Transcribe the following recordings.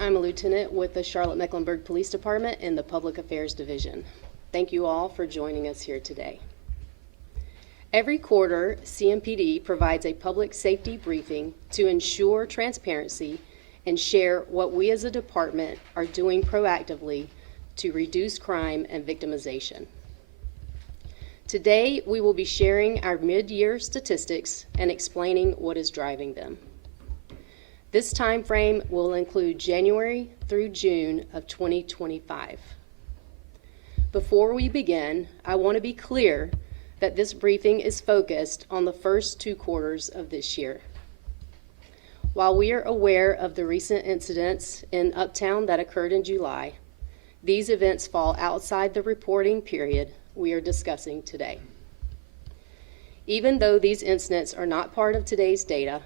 I'm a lieutenant with the Charlotte-Mecklenburg Police Department in the Public Affairs Division. Thank you all for joining us here today. Every quarter, CMPD provides a public safety briefing to ensure transparency and share what we as a department are doing proactively to reduce crime and victimization. Today, we will be sharing our mid-year statistics and explaining what is driving them. This time frame will include January through June of 2025. Before we begin, I want to be clear that this briefing is focused on the first 2 quarters of this year. While we are aware of the recent incidents in Uptown that occurred in July, these events fall outside the reporting period we are discussing today. Even though these incidents are not part of today's data,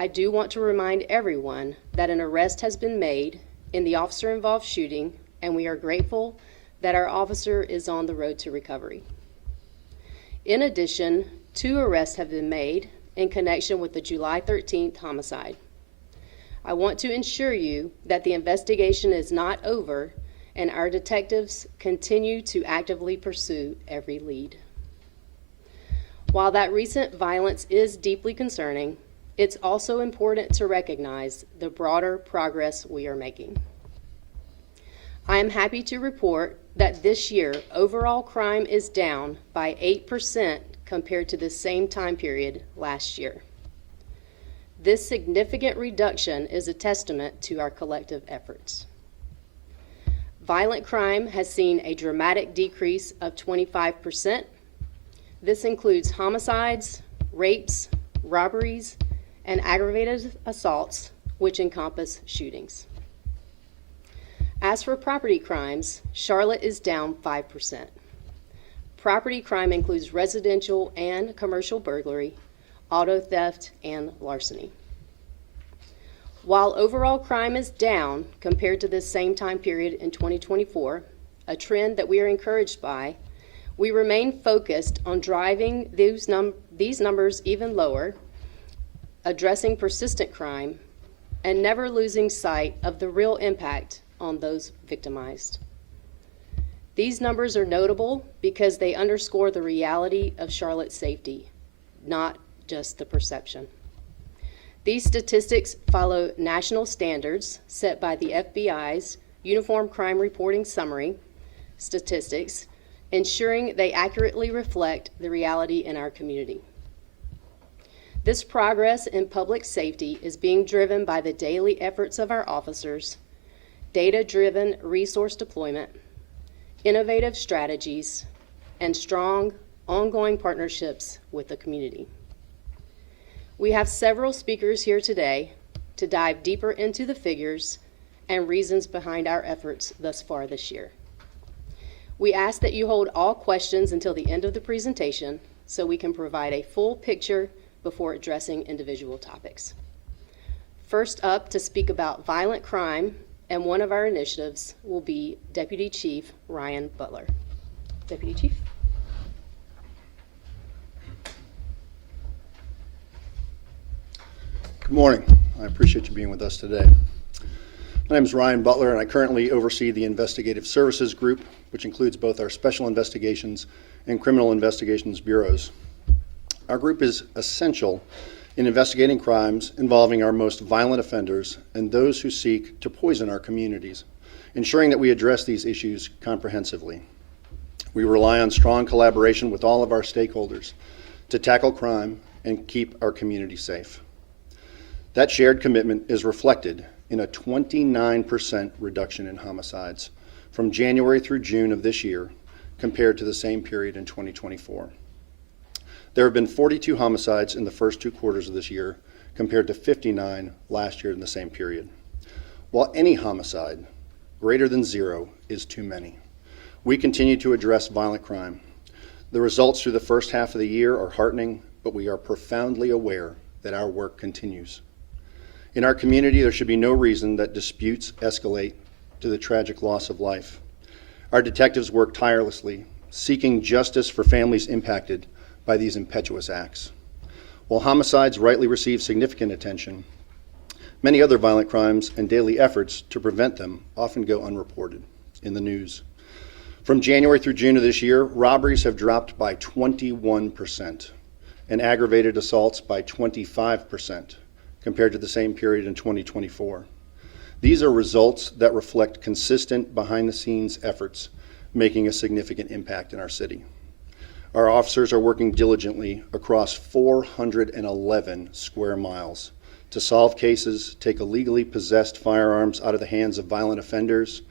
I do want to remind everyone that an arrest has been made in the officer-involved shooting, and we are grateful that our officer is on the road to recovery. In addition, 2 arrests have been made in connection with the July 13th homicide. I want to ensure you that the investigation is not over and our detectives continue to actively pursue every lead. While that recent violence is deeply concerning, it's also important to recognize the broader progress we are making. I am happy to report that this year, overall crime is down by 8% compared to the same time period last year. This significant reduction is a testament to our collective efforts. Violent crime has seen a dramatic decrease of 25%. This includes homicides, rapes, robberies, and aggravated assaults, which encompass shootings. As for property crimes, Charlotte is down 5%. Property crime includes residential and commercial burglary, auto theft, and larceny. While overall crime is down compared to this same time period in 2024, a trend that we are encouraged by, we remain focused on driving these numbers even lower, addressing persistent crime, and never losing sight of the real impact on those victimized. These numbers are notable because they underscore the reality of Charlotte's safety, not just the perception. These statistics follow national standards set by the FBI's Uniform Crime Reporting Summary statistics, ensuring they accurately reflect the reality in our community. This progress in public safety is being driven by the daily efforts of our officers, data-driven resource deployment, innovative strategies, and strong, ongoing partnerships with the community. We have several speakers here today to dive deeper into the figures and reasons behind our efforts thus far this year. We ask that you hold all questions until the end of the presentation so we can provide a full picture before addressing individual topics. First up to speak about violent crime and one of our initiatives will be Deputy Chief Ryan Butler. Deputy Chief. Good morning. I appreciate you being with us today. My name is Ryan Butler, and I currently oversee the Investigative Services Group, which includes both our Special Investigations and Criminal Investigations Bureaus. Our group is essential in investigating crimes involving our most violent offenders and those who seek to poison our communities, ensuring that we address these issues comprehensively. We rely on strong collaboration with all of our stakeholders to tackle crime and keep our community safe. That shared commitment is reflected in a 29% reduction in homicides from January through June of this year compared to the same period in 2024. There have been 42 homicides in the first 2 quarters of this year compared to 59 last year in the same period. While any homicide greater than 0 is too many, we continue to address violent crime. The results through the first half of the year are heartening, but we are profoundly aware that our work continues. In our community, there should be no reason that disputes escalate to the tragic loss of life. Our detectives work tirelessly, seeking justice for families impacted by these impetuous acts. While homicides rightly receive significant attention, many other violent crimes and daily efforts to prevent them often go unreported in the news. From January through June of this year, robberies have dropped by 21% and aggravated assaults by 25% compared to the same period in 2024. These are results that reflect consistent behind-the-scenes efforts making a significant impact in our city. Our officers are working diligently across 411 square miles to solve cases, take illegally possessed firearms out of the hands of violent offenders,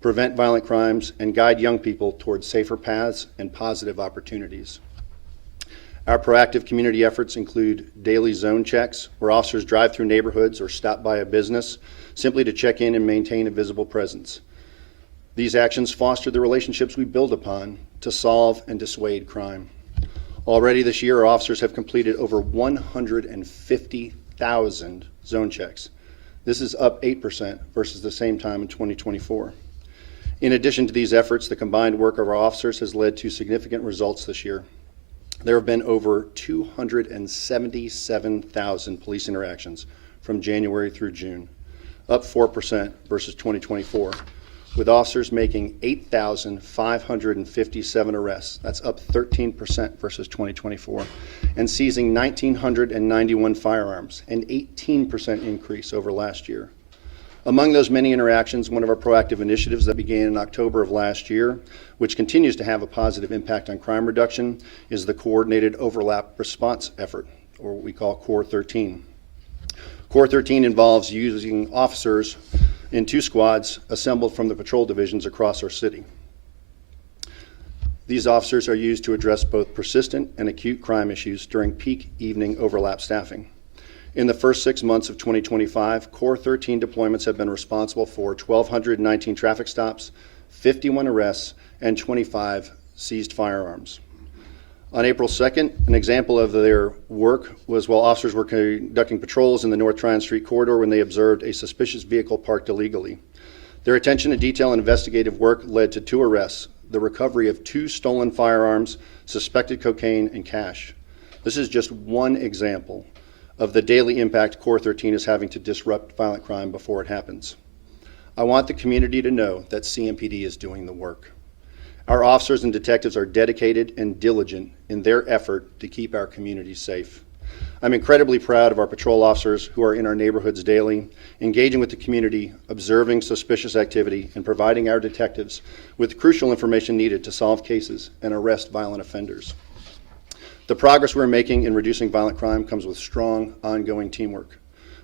prevent violent crimes, and guide young people towards safer paths and positive opportunities. Our proactive community efforts include daily zone checks, where officers drive through neighborhoods or stop by a business simply to check in and maintain a visible presence. These actions foster the relationships we build upon to solve and dissuade crime. Already this year, our officers have completed over 150,000 zone checks. This is up 8% versus the same time in 2024. In addition to these efforts, the combined work of our officers has led to significant results this year. There have been over 277,000 police interactions from January through June, up 4% versus 2024, with officers making 8,557 arrests. That's up 13% versus 2024, and seizing 1,991 firearms, an 18% increase over last year. Among those many interactions, one of our proactive initiatives that began in October of last year, which continues to have a positive impact on crime reduction, is the Coordinated Overlap Response Effort, or what we call CORE 13. CORE 13 involves using officers in 2 squads assembled from the patrol divisions across our city. These officers are used to address both persistent and acute crime issues during peak evening overlap staffing. In the first 6 months of 2025, CORE 13 deployments have been responsible for 1,219 traffic stops, 51 arrests, and 25 seized firearms. On April 2nd, an example of their work was while officers were conducting patrols in the North Tryon Street corridor when they observed a suspicious vehicle parked illegally. Their attention to detail and investigative work led to 2 arrests, the recovery of 2 stolen firearms, suspected cocaine, and cash. This is just one example of the daily impact CORE 13 is having to disrupt violent crime before it happens. I want the community to know that CMPD is doing the work. Our officers and detectives are dedicated and diligent in their effort to keep our communities safe. I'm incredibly proud of our patrol officers who are in our neighborhoods daily, engaging with the community, observing suspicious activity, and providing our detectives with crucial information needed to solve cases and arrest violent offenders. The progress we're making in reducing violent crime comes with strong, ongoing teamwork.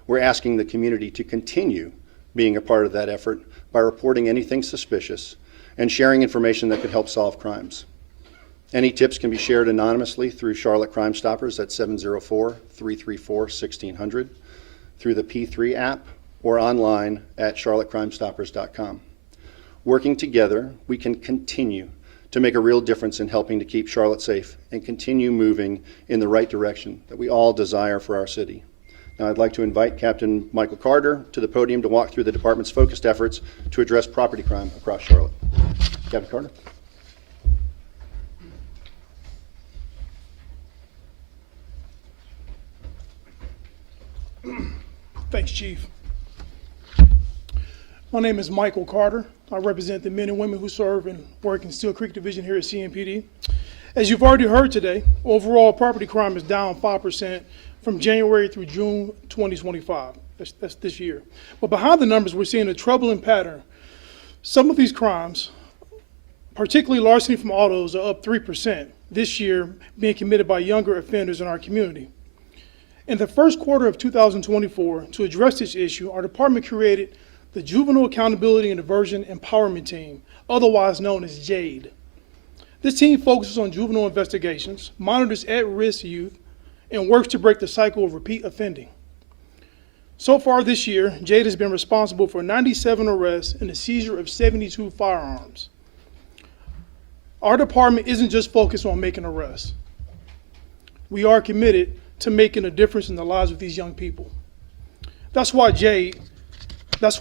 We're asking the community to continue being a part of that effort by reporting anything suspicious and sharing information that could help solve crimes. Any tips can be shared anonymously through Charlotte Crime Stoppers at 704-334-1600, through the P3 app, or online at charlottecrimestoppers.com. Working together, we can continue to make a real difference in helping to keep Charlotte safe and continue moving in the right direction that we all desire for our city. Now I'd like to invite Captain Michael Carter to the podium to walk through the department's focused efforts to address property crime across Charlotte. Captain Carter. Thanks, Chief. My name is Michael Carter. I represent the men and women who serve and work in Steel Creek Division here at CMPD. As you've already heard today, overall property crime is down 5% from January through June 2025. That's this year. But behind the numbers, we're seeing a troubling pattern. Some of these crimes, particularly larceny from autos, are up 3% this year, being committed by younger offenders in our community. In the first quarter of 2024, to address this issue, our department created the Juvenile Accountability and Diversion Empowerment Team, otherwise known as JADE. This team focuses on juvenile investigations, monitors at-risk youth, and works to break the cycle of repeat offending. So far this year, JADE has been responsible for 97 arrests and the seizure of 72 firearms. Our department isn't just focused on making arrests. We are committed to making a difference in the lives of these young people. That's why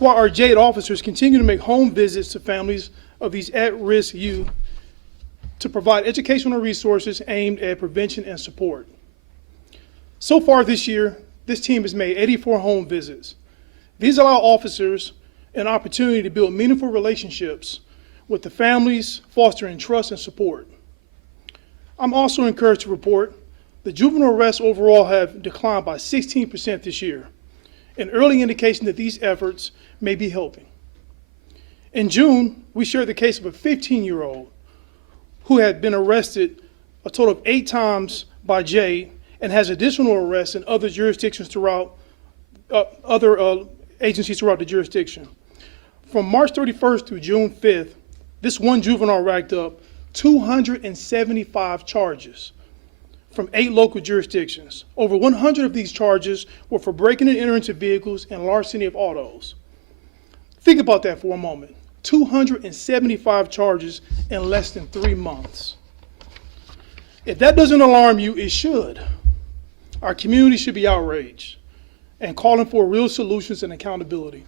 our JADE officers continue to make home visits to families of these at-risk youth to provide educational resources aimed at prevention and support. So far this year, this team has made 84 home visits. These allow officers an opportunity to build meaningful relationships with the families, fostering trust and support. I'm also encouraged to report the juvenile arrests overall have declined by 16% this year, an early indication that these efforts may be helping. In June, we shared the case of a 15-year-old who had been arrested a total of 8 times by JADE and has additional arrests in other jurisdictions throughout, agencies throughout the jurisdiction. From March 31st through June 5th, this one juvenile racked up 275 charges from 8 local jurisdictions. Over 100 of these charges were for breaking and entering into vehicles and larceny of autos. Think about that for a moment. 275 charges in less than 3 months. If that doesn't alarm you, it should. Our community should be outraged and calling for real solutions and accountability.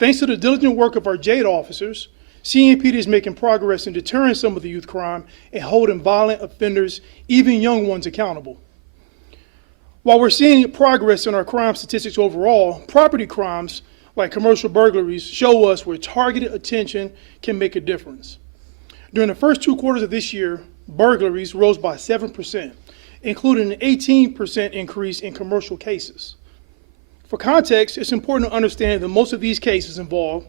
Thanks to the diligent work of our JADE officers, CMPD is making progress in deterring some of the youth crime and holding violent offenders, even young ones, accountable. While we're seeing progress in our crime statistics overall, property crimes like commercial burglaries show us where targeted attention can make a difference. During the first 2 quarters of this year, burglaries rose by 7%, including an 18% increase in commercial cases. For context, it's important to understand that most of these cases involve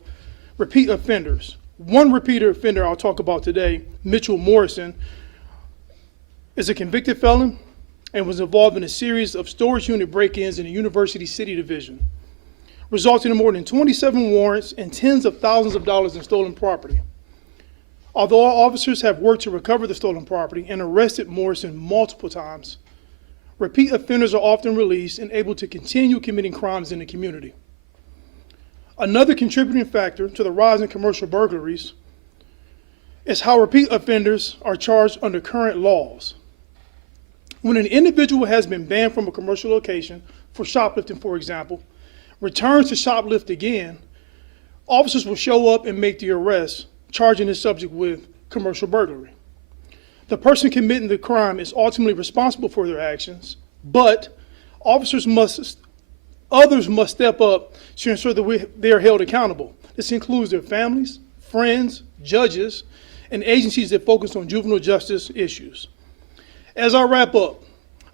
repeat offenders. One repeat offender I'll talk about today, Mitchell Morrison, is a convicted felon and was involved in a series of storage unit break-ins in the University City Division, resulting in more than 27 warrants and tens of thousands of dollars in stolen property. Although our officers have worked to recover the stolen property and arrested Morrison multiple times, repeat offenders are often released and able to continue committing crimes in the community. Another contributing factor to the rise in commercial burglaries is how repeat offenders are charged under current laws. When an individual has been banned from a commercial location for shoplifting, for example, returns to shoplift again, officers will show up and make the arrest, charging the subject with commercial burglary. The person committing the crime is ultimately responsible for their actions, but others must step up to ensure that they are held accountable. This includes their families, friends, judges, and agencies that focus on juvenile justice issues. As I wrap up,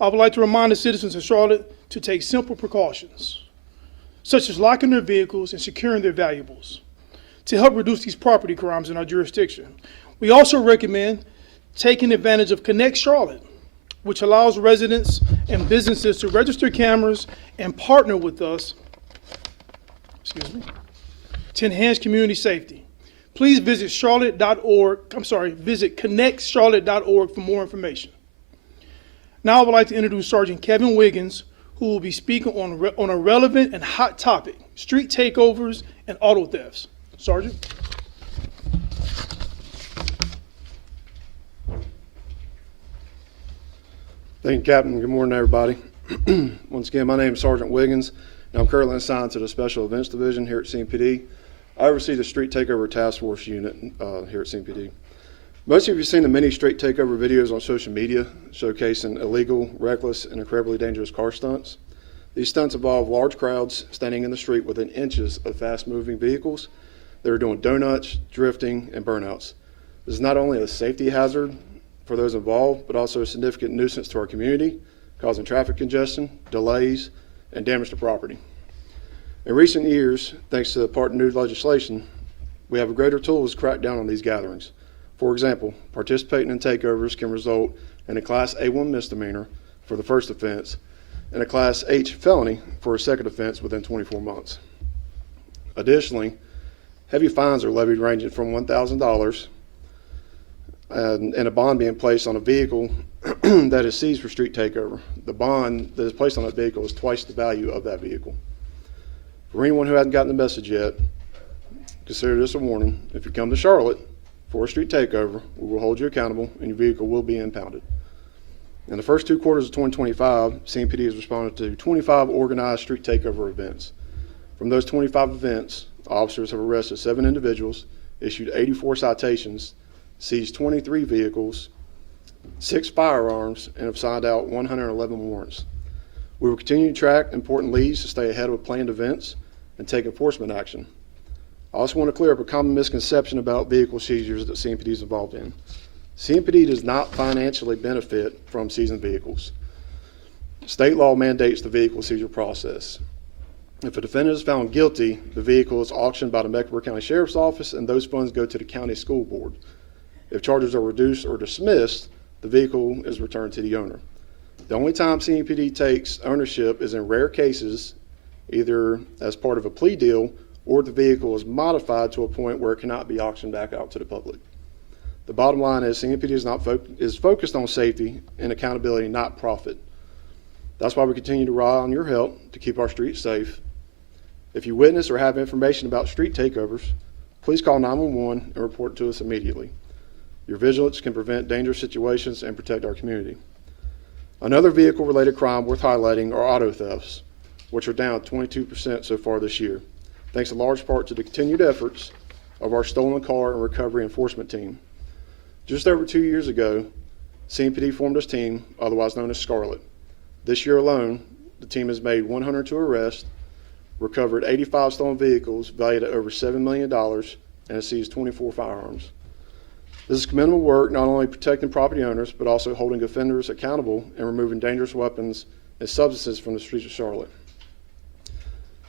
I would like to remind the citizens of Charlotte to take simple precautions, such as locking their vehicles and securing their valuables, to help reduce these property crimes in our jurisdiction. We also recommend taking advantage of Connect Charlotte, which allows residents and businesses to register cameras and partner with us, to enhance community safety. Please visit visit connectcharlotte.org for more information. Now I would like to introduce Sergeant Kevin Wiggins, who will be speaking on a relevant and hot topic, street takeovers and auto thefts. Sergeant? Thank you, Captain. Good morning, everybody. Once again, my name is Sergeant Wiggins, and I'm currently assigned to the Special Events Division here at CMPD. I oversee the Street Takeover Task Force unit here at CMPD. Most of you have seen the many street takeover videos on social media showcasing illegal, reckless, and incredibly dangerous car stunts. These stunts involve large crowds standing in the street within inches of fast-moving vehicles that are doing donuts, drifting, and burnouts. This is not only a safety hazard for those involved, but also a significant nuisance to our community, causing traffic congestion, delays, and damage to property. In recent years, thanks to the part of new legislation, we have greater tools to crack down on these gatherings. For example, participating in takeovers can result in a Class A1 misdemeanor for the first offense and a Class H felony for a second offense within 24 months. Additionally, heavy fines are levied ranging from $1,000 and a bond being placed on a vehicle that is seized for street takeover. The bond that is placed on that vehicle is twice the value of that vehicle. For anyone who hasn't gotten the message yet, consider this a warning. If you come to Charlotte for a street takeover, we will hold you accountable and your vehicle will be impounded. In the first 2 quarters of 2025, CMPD has responded to 25 organized street takeover events. From those 25 events, officers have arrested 7 individuals, issued 84 citations, seized 23 vehicles, 6 firearms, and have signed out 111 warrants. We will continue to track important leads to stay ahead of planned events and take enforcement action. I also want to clear up a common misconception about vehicle seizures that CMPD is involved in. CMPD does not financially benefit from seizing vehicles. State law mandates the vehicle seizure process. If a defendant is found guilty, the vehicle is auctioned by the Mecklenburg County Sheriff's Office and those funds go to the county school board. If charges are reduced or dismissed, the vehicle is returned to the owner. The only time CMPD takes ownership is in rare cases, either as part of a plea deal or the vehicle is modified to a point where it cannot be auctioned back out to the public. The bottom line is CMPD is focused on safety and accountability, not profit. That's why we continue to rely on your help to keep our streets safe. If you witness or have information about street takeovers, please call 911 and report to us immediately. Your vigilance can prevent dangerous situations and protect our community. Another vehicle-related crime worth highlighting are auto thefts, which are down 22% so far this year, thanks in large part to the continued efforts of our stolen car and recovery enforcement team. Just over 2 years ago, CMPD formed this team, otherwise known as Scarlet. This year alone, the team has made 102 arrests, recovered 85 stolen vehicles valued at over $7 million, and has seized 24 firearms. This is commendable work, not only protecting property owners, but also holding offenders accountable and removing dangerous weapons and substances from the streets of Charlotte.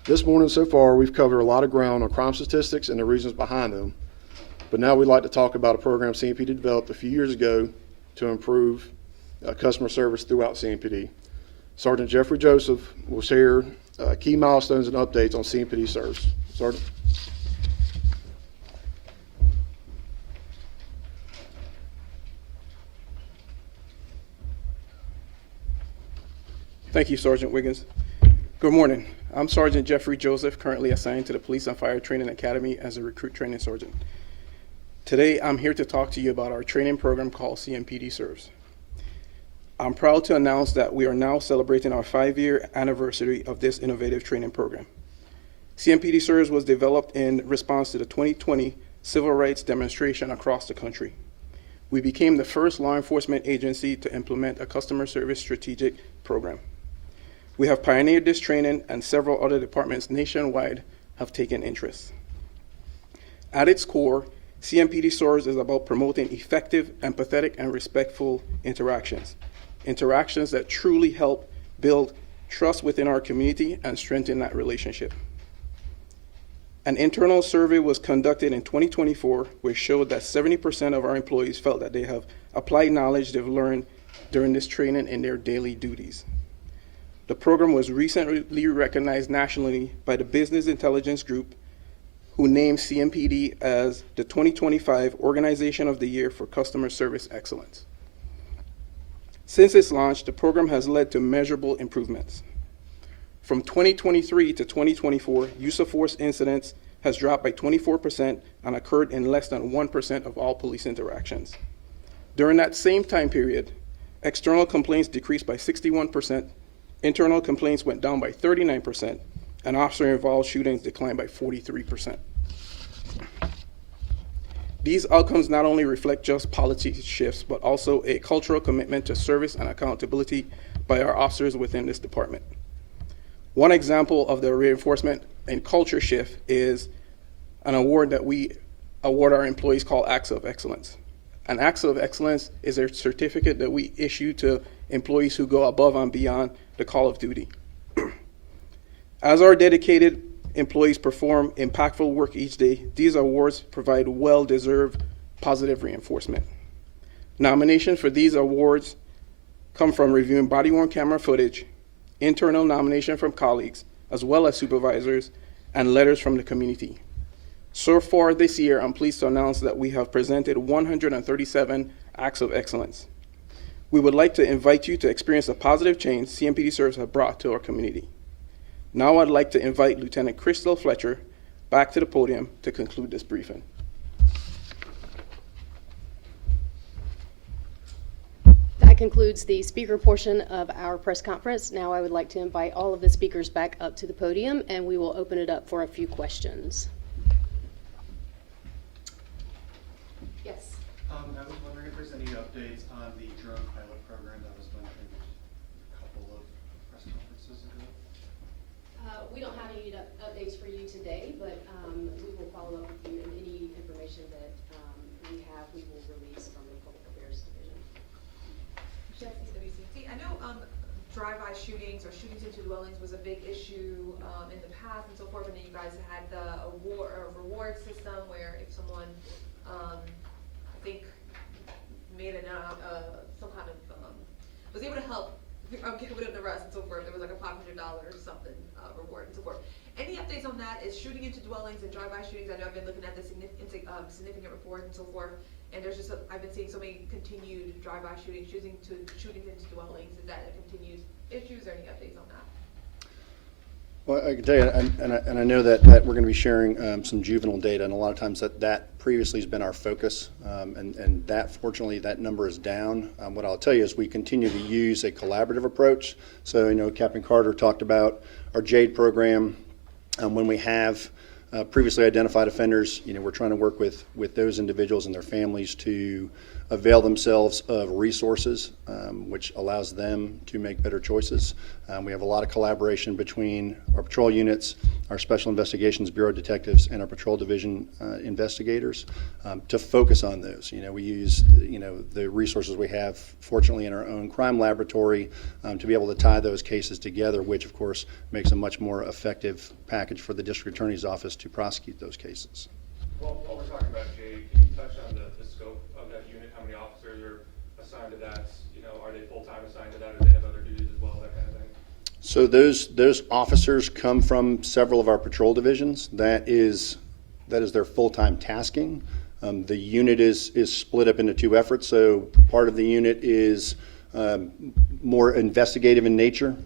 This morning so far, we've covered a lot of ground on crime statistics and the reasons behind them. But now we'd like to talk about a program CMPD developed a few years ago to improve customer service throughout CMPD. Sergeant Jeffrey Joseph will share key milestones and updates on CMPD service. Sergeant. Thank you, Sergeant Wiggins. Good morning. I'm Sergeant Jeffrey Joseph, currently assigned to the Police and Fire Training Academy as a recruit training sergeant. Today, I'm here to talk to you about our training program called CMPD Serves. I'm proud to announce that we are now celebrating our 5-year anniversary of this innovative training program. CMPD Serves was developed in response to the 2020 civil rights demonstration across the country. We became the first law enforcement agency to implement a customer service strategic program. We have pioneered this training, and several other departments nationwide have taken interest. At its core, CMPD Serves is about promoting effective, empathetic, and respectful interactions that truly help build trust within our community and strengthen that relationship. An internal survey was conducted in 2024, which showed that 70% of our employees felt that they have applied knowledge they've learned during this training in their daily duties. The program was recently recognized nationally by the Business Intelligence Group, who named CMPD as the 2025 Organization of the Year for Customer Service Excellence. Since its launch, the program has led to measurable improvements. From 2023 to 2024, use of force incidents has dropped by 24% and occurred in less than 1% of all police interactions. During that same time period, external complaints decreased by 61%, internal complaints went down by 39%, and officer-involved shootings declined by 43%. These outcomes not only reflect just policy shifts, but also a cultural commitment to service and accountability by our officers within this department. One example of the reinforcement and culture shift is an award that we award our employees called Acts of Excellence. An Acts of Excellence is a certificate that we issue to employees who go above and beyond the call of duty. As our dedicated employees perform impactful work each day, these awards provide well-deserved positive reinforcement. Nominations for these awards come from reviewing body-worn camera footage, internal nomination from colleagues, as well as supervisors, and letters from the community. So far this year, I'm pleased to announce that we have presented 137 Acts of Excellence. We would like to invite you to experience the positive change CMPD service has brought to our community. Now I'd like to invite Lieutenant Crystal Fletcher back to the podium to conclude this briefing. That concludes the speaker portion of our press conference. Now I would like to invite all of the speakers back up to the podium, and we will open it up for a few questions. Yes. I was wondering if there's any updates on the drone pilot program that was mentioned a couple of press conferences ago. We don't have any updates for you today, but we will follow up with you, and any information that we have, we will release from the Public Affairs Division. WCT. I know drive-by shootings or shootings into dwellings was a big issue in the past and so forth, and then you guys had the award or reward system where if someone, I think, made some kind of was able to help get rid of the arrest and so forth, there was like a $500 or something reward and so forth. Any updates on that? Is shooting into dwellings and drive-by shootings? I know I've been looking at the significant reports and so forth, and there's just I've been seeing so many continued drive-by shootings, shootings into dwellings. Is that a continued issues, or any updates on that? Well, I can tell you, and I know that we're going to be sharing some juvenile data, and a lot of times that previously has been our focus, and that fortunately that number is down. What I'll tell you is we continue to use a collaborative approach. So, Captain Carter talked about our JADE program. When we have previously identified offenders, we're trying to work with those individuals and their families to avail themselves of resources, which allows them to make better choices. We have a lot of collaboration between our patrol units, our Special Investigations Bureau detectives, and our patrol division investigators to focus on those. We use the resources we have, fortunately, in our own crime laboratory to be able to tie those cases together, which of course makes a much more effective package for the district attorney's office to prosecute those cases. Well, while we're talking about Jade, can you touch on the scope of that unit? How many officers are assigned to that? Are they full-time assigned to that, or do they have other duties as well, that kind of thing? So those officers come from several of our patrol divisions. That is their full-time tasking. The unit is split up into two efforts. So part of the unit is more investigative in nature,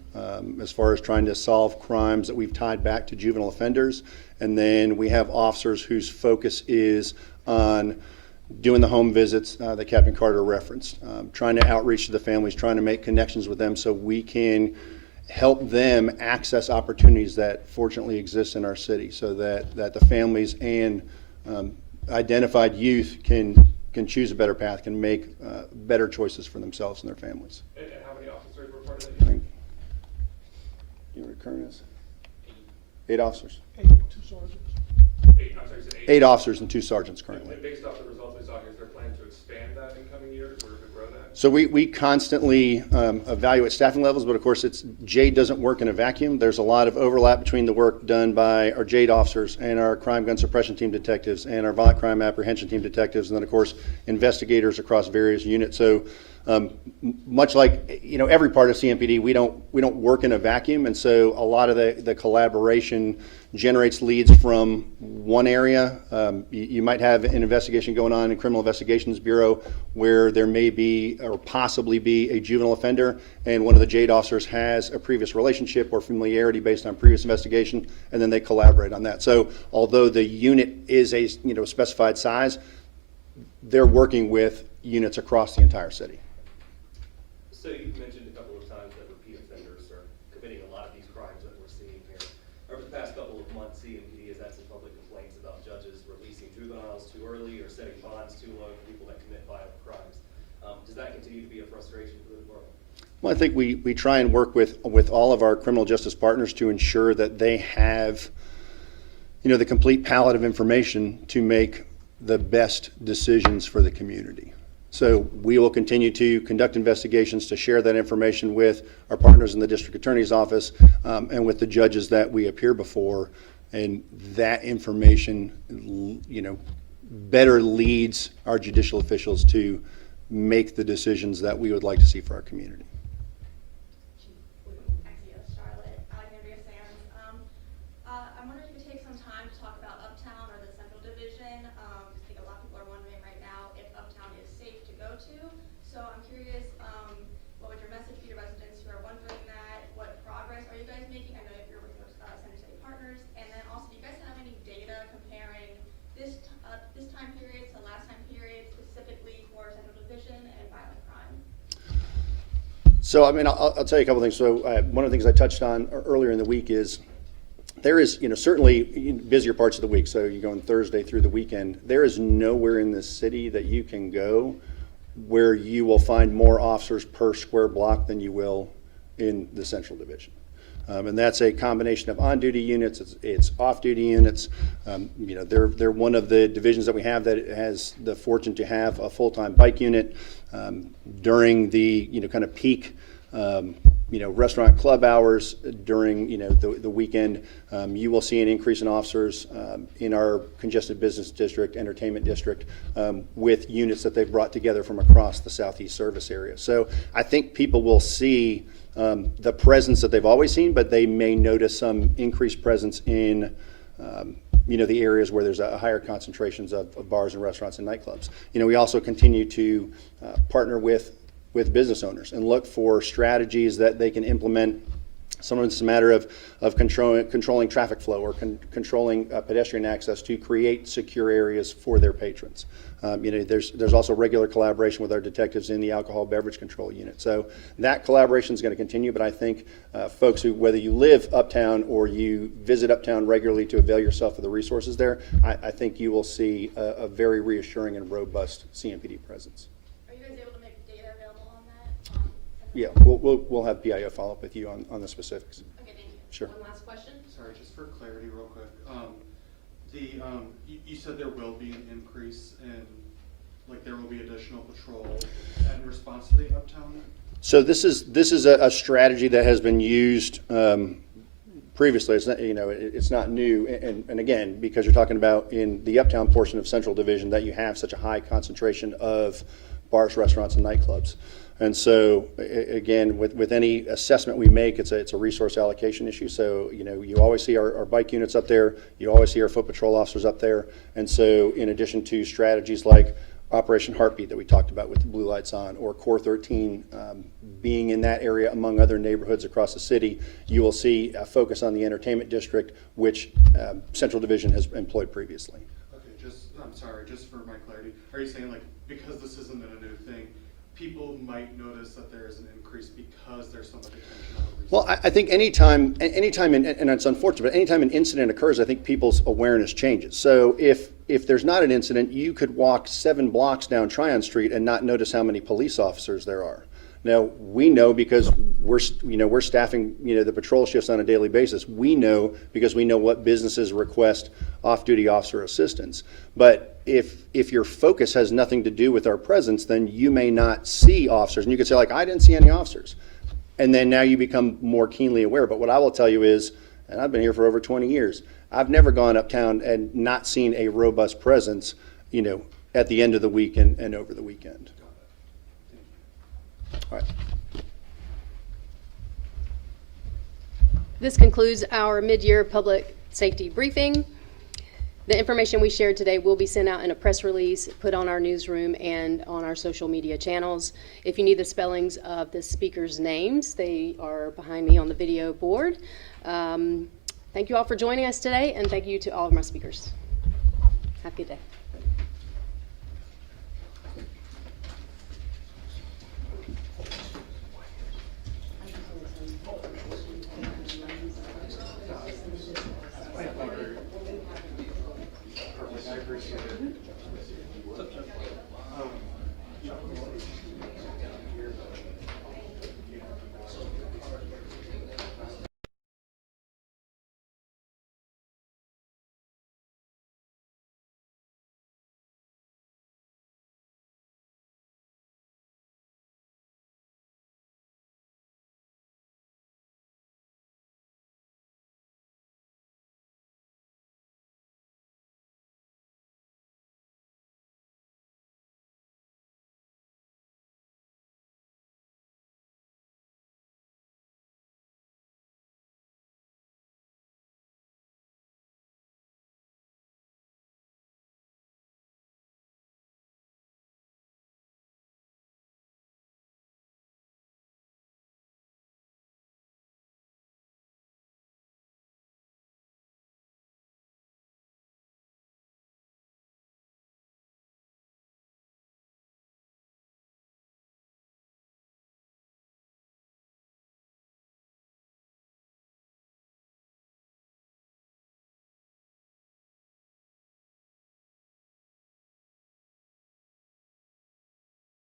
as far as trying to solve crimes that we've tied back to juvenile offenders. And then we have officers whose focus is on doing the home visits that Captain Carter referenced, trying to outreach to the families, trying to make connections with them so we can help them access opportunities that fortunately exist in our city, so that the families and identified youth can choose a better path, can make better choices for themselves and their families. And how many officers were part of that unit? You recurring this? 8 officers. 2 sergeants. 8, I'm sorry, you said 8? 8 officers and 2 sergeants currently. And based off the results we saw here, is there a plan to expand that in coming years, or to grow that? So we constantly evaluate staffing levels, but of course JADE doesn't work in a vacuum. There's a lot of overlap between the work done by our JADE officers and our crime gun suppression team detectives and our violent crime apprehension team detectives, and then of course investigators across various units. So Much like, every part of CMPD, we don't work in a vacuum, and so a lot of the collaboration generates leads from one area. You might have an investigation going on in Criminal Investigations Bureau where there may be or possibly be a juvenile offender, and one of the JADE officers has a previous relationship or familiarity based on previous investigation, and then they collaborate on that. So although the unit is a specified size, they're working with units across the entire city. So you've mentioned a couple of times that repeat offenders are committing a lot of these crimes that we're seeing here. Over the past couple of months, CMPD has had some public complaints about judges releasing juveniles too early or setting bonds too low for people that commit violent crimes. Does that continue to be a frustration for the department? Well, I think we try and work with all of our criminal justice partners to ensure that they have, the complete palette of information to make the best decisions for the community. So we will continue to conduct investigations to share that information with our partners in the district attorney's office and with the judges that we appear before. And that information, better leads our judicial officials to make the decisions that we would like to see for our community. Charlotte, I'm wondering if you could take some time to talk about Uptown or the Central Division. I think a lot of people are wondering right now if Uptown is safe to go to. So I'm curious, what would your message be to residents who are wondering that? What progress are you guys making? I know if you're working with Center City Partners. And then also, do you guys have any data comparing this time period to last time period, specifically for Central Division and violent crime? So, I'll tell you a couple things. So, one of the things I touched on earlier in the week is there is, certainly busier parts of the week. So, you go on Thursday through the weekend. There is nowhere in this city that you can go where you will find more officers per square block than you will in the Central Division. And that's a combination of on-duty units, it's off-duty units. They're one of the divisions that we have that has the fortune to have a full-time bike unit. During the, kind of peak, restaurant club hours during, the weekend, you will see an increase in officers in our congested business district, entertainment district, with units that they've brought together from across the Southeast service area. So I think people will see the presence that they've always seen, but they may notice some increased presence in the areas where there's a higher concentrations of bars and restaurants and nightclubs. We also continue to partner with business owners and look for strategies that they can implement. Sometimes it's a matter of controlling traffic flow or controlling pedestrian access to create secure areas for their patrons. There's also regular collaboration with our detectives in the alcohol beverage control unit. So that collaboration is going to continue, but I think folks who, whether you live uptown or you visit uptown regularly to avail yourself of the resources there, I think you will see a very reassuring and robust CMPD presence. Are you guys able to make data available on that? Yeah, we'll have PIO follow up with you on the specifics. Okay, thank you. Sure. One last question? Sorry, just for clarity real quick. You said there will be an increase in, there will be additional patrol in response to the uptown? So this is a strategy that has been used previously. It's not, it's not new. And again, because you're talking about in the uptown portion of Central Division that you have such a high concentration of bars, restaurants, and nightclubs. And so, again, with any assessment we make, it's a resource allocation issue. So, you always see our bike units up there. You always see our foot patrol officers up there. And so, in addition to strategies like Operation Heartbeat that we talked about with the blue lights on, or Core 13 being in that area among other neighborhoods across the city, you will see a focus on the entertainment district, which Central Division has employed previously. Okay, I'm sorry, just for my clarity, are you saying because this isn't a new thing, people might notice that there is an increase because there's so much attention on the resources? Well, I think anytime, and it's unfortunate, but anytime an incident occurs, I think people's awareness changes. So if there's not an incident, you could walk 7 blocks down Tryon Street and not notice how many police officers there are. Now, we know because we're staffing, the patrol shifts on a daily basis. We know because we know what businesses request off-duty officer assistance. But if your focus has nothing to do with our presence, then you may not see officers. And you could say, I didn't see any officers. And then now you become more keenly aware. But what I will tell you is, and I've been here for over 20 years, I've never gone uptown and not seen a robust presence, at the end of the week and over the weekend. All right. This concludes our mid-year public safety briefing. The information we shared today will be sent out in a press release, put on our newsroom and on our social media channels. If you need the spellings of the speakers' names, they are behind me on the video board. Thank you all for joining us today, and thank you to all of my speakers. Have a good day.